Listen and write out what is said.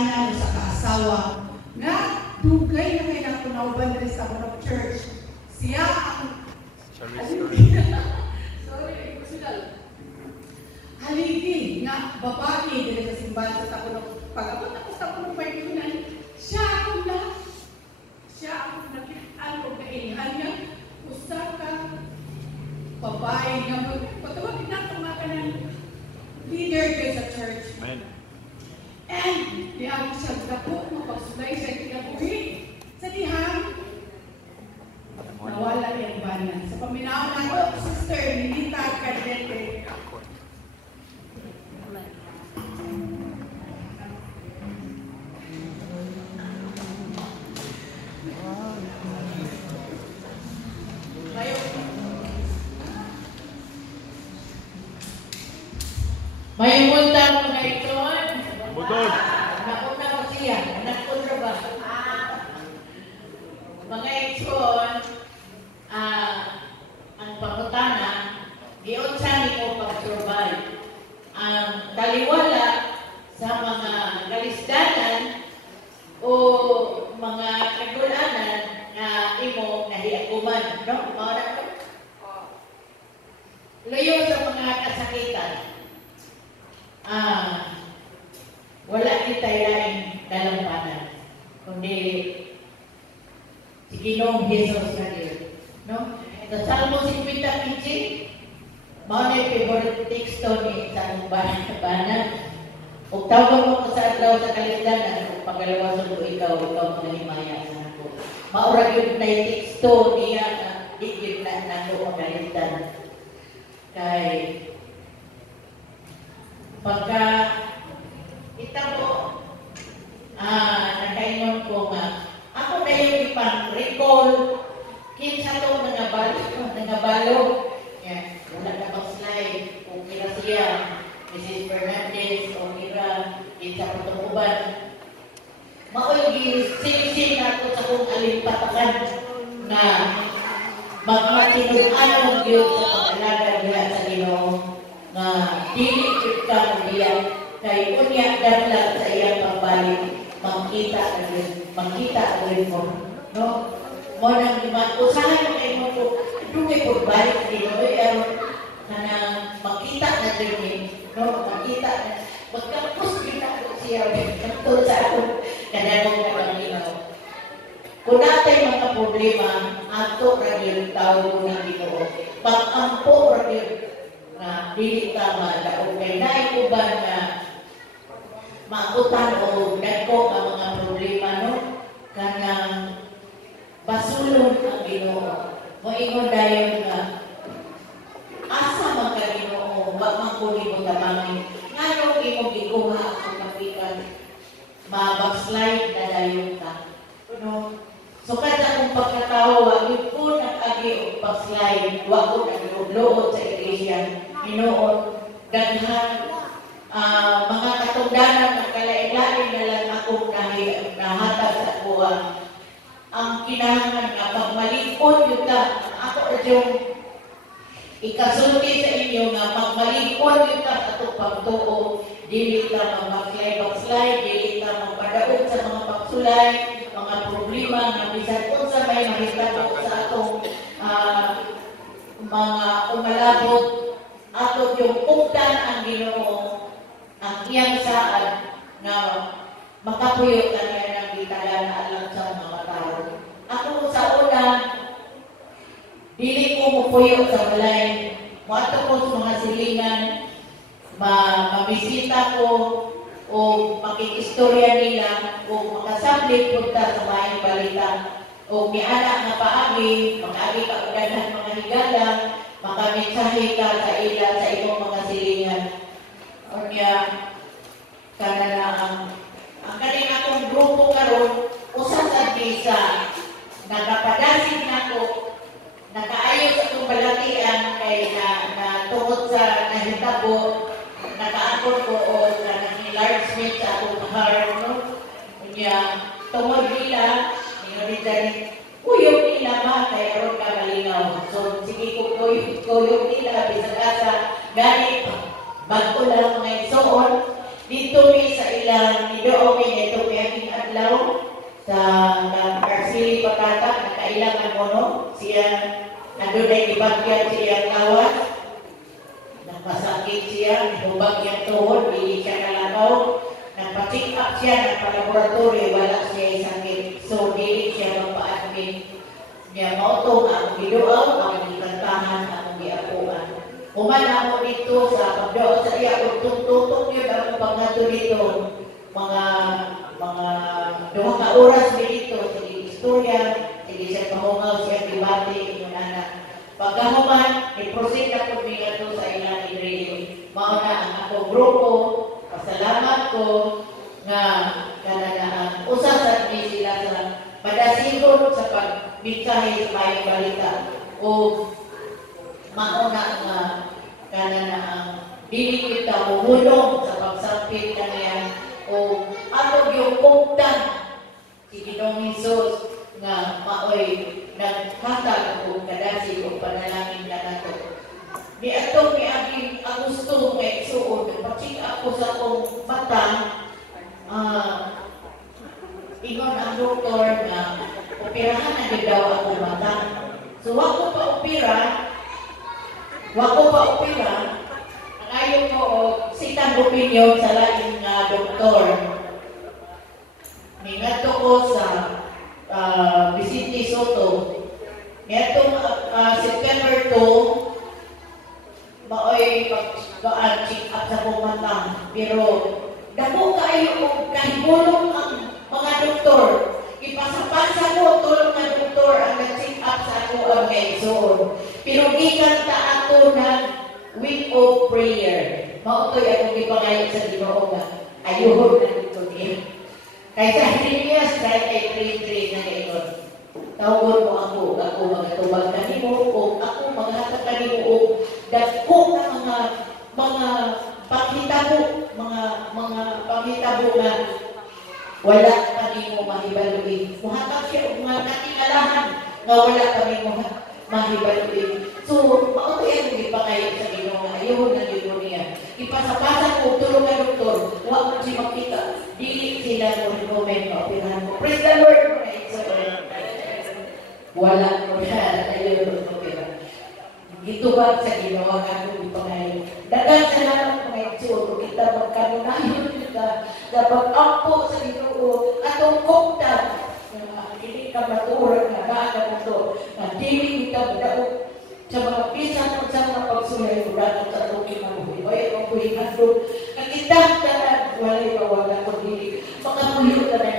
kaigsuonan sa kaasawa nga dugay na kay nakunauban rin sa Takunok Church. Siya ang haligi nga babae din sa simbahan sa Takunok. Pag-abot ako sa Takunok Pagkunan, siya akong nakitaan ko kailihan niya. Usa ka babae nga patawag na tumakan ng leader kayo sa church. Amen. And di ako siya dapo mapagsulay sa kinabuhi. Sa dihang nawala yung banan. Sa paminaw na ko, Sister Nilita Cadete. May munta mo na ito. Butod. Nakuna ko siya. Nakuna ba? Mga ikson, ang pangutana, giunsan ko pag-survive. Ang taliwala sa mga kalisdanan o mga kagulanan na imo nahiakuman. No? Layo sa mga kasakitan. Wala kita ilaing dalampanan, kundi si Ginoong Jesus na Diyos. No? Sa Salmo 50:15, mao na yung favorite texto ni sa banan. Ug tawag mo ko sa adlaw sa kalisdanan, ug pagalawason ko ikaw mga himaya sa ako. Maura yun na yung texto niya na digid na nako ang kalisdanan. Kay pagka kita mo, nakaingon ko nga, ako na yung ipang-recall, kinsa itong nangabalo. Yan, wala na pang slide, kung kira siya, Mrs. Fernandez, o kira, kinsa patukuban. Maoy, sing-sing ako sa kong alimpatakan na magmatinuan yun sa pag-alaga niya sa Ginoo. Na dili kita biya kay unya dadla sa iyang pagbalik makita agad mo no mo nang usahay mo kay mo dugay pud balik dito pero kana makita na din no makita na magkapos kita ko siya kanto sa ako kada mo kanina kung natay mga problema ato ra gyud tawo ng Ginoo pag-ampo ra gyud na dili tama na kung may naikuban na maabutan o nagko ang mga problema no kanang basulon ang Ginoo moingon dayon nga asa man ka Ginoo wa man kunin mo tamangin ngano imong gikuha ang kapikan ma-backslide na dayon ka no so kada kung pagkatao wa gyud ko nag-agi og backslide wa ko nagluod sa iglesia Ginoo daghan mga katungdanan na kalain-lain na lang akong nahatag sa kuha. Ang kinahanglan nga pagmalikod yun ka ako yung ikasulti sa inyo nga pagmalikod yun ka atong pagtuo dili ka mag-backslide dili ka magpadaog sa mga pagsulay mga problema nga bisan unsa may mahitabo sa atong mga umalabot ato yung pugtan ang Ginoo ang iyang saad na makapuyo kaniya ng gitagan alam sa mga tao. Ako sa una, dili ko mupuyo sa balay. Muato ko sa mga silingan, mabisita ko o makikistorya nila o makasablit punta sa maayong balita o may anak na paagi, makaagi ka uganan mga higala, makamitsahe ka sa ila sa imong mga silingan. O niya, kana na ang kaning akong grupo karon usa sa bisa nagapadasig nako nakaayo sa akong balatian kay na tungod sa nahitabo nakaangkon ko o enlargement sa akong heart no niya tungod nila ingon din kuyog nila ba kay aron ka malinaw so sige ko kuyog nila bisag asa ganit bago lang may soon dito mi sa ilang nidoon mi dito mi adlaw sa Arceli Patata nakailangan mo no siya nandun na ibagyan siya lawas nagpasakit siya hubag yung tuhod hindi siya kalakaw nagpa-check up siya nagpa-laboratory wala siya sakit so hindi siya magpa-admit niya mauto ang biduaw ang ikantahan ang giapuan Uman ako dito sa pagdaon sa iya kung tututok yun ang pangato dito mga duha ka oras dito sige istorya sige siya pamungaw siya debate yung anak pagkahuman i-proceed ako dito sa ilang i-radio mauna ang akong grupo pasalamat ko nga kananaan usa sa sila sa padasigon sa pagbitsahe sa mayong balita o mauna nga kananaan dili kita humulong sa pagsampit kaniya o ato yung pugtan si Ginoong Hesus nga maoy naghatag o kadasi o panalangin na nato. Di ato ni aging Agusto nga isuod, pag-check ako sa akong mata, ingon ang doktor na operahan na din daw ako mata. So wako pa opera, ang ayaw ko sitang opinion sa laing doktor. Mingato ko sa Vicente Soto. Nitong September 2, maoy pag-check up sa pumata. Pero dako kayo kung kahigulong ang mga doktor. Ipasapasa ko tulong ng doktor ang nag-check up sa ako ang ngayon. Pero gikan ta ato ng week of prayer. Mautoy akong ipangayot sa Ginoo nga. Ayuhon na dito niya. Kaysa Jeremias, kahit ay 3:3 na ngayon. Tawag mo ako magatubag na nimo o ako maghatag na nimo o dagko na mga panghitabo na wala pa nimo mahibaluin. Muhatag siya og mga katingalahan nga wala pa nimo mahibaluin. So, mauto yan hindi pa kayo sa Ginoo nga ayaw na Ginoo niya. Ipasapasa ko tulong ka doktor, huwag mo siya makita. Dili sila mo recommend maoperahan mo. Praise the Lord! Wala ko na ayaw na opera. Gitubag sa Ginoo nga ako ipangayon. Dagan sa lahat mga itsuro, kita magkanunayon kita na pag-ampo sa Ginoo atong kongtan. Hindi ka maturang na baka mo to. Dili kita madaog sa mga pisan o sa mga pagsulay ko dapat sa itong kinabuhi. O yung mga buhingan doon. Nakitang tanan, wala ko dili. Mga buhingan na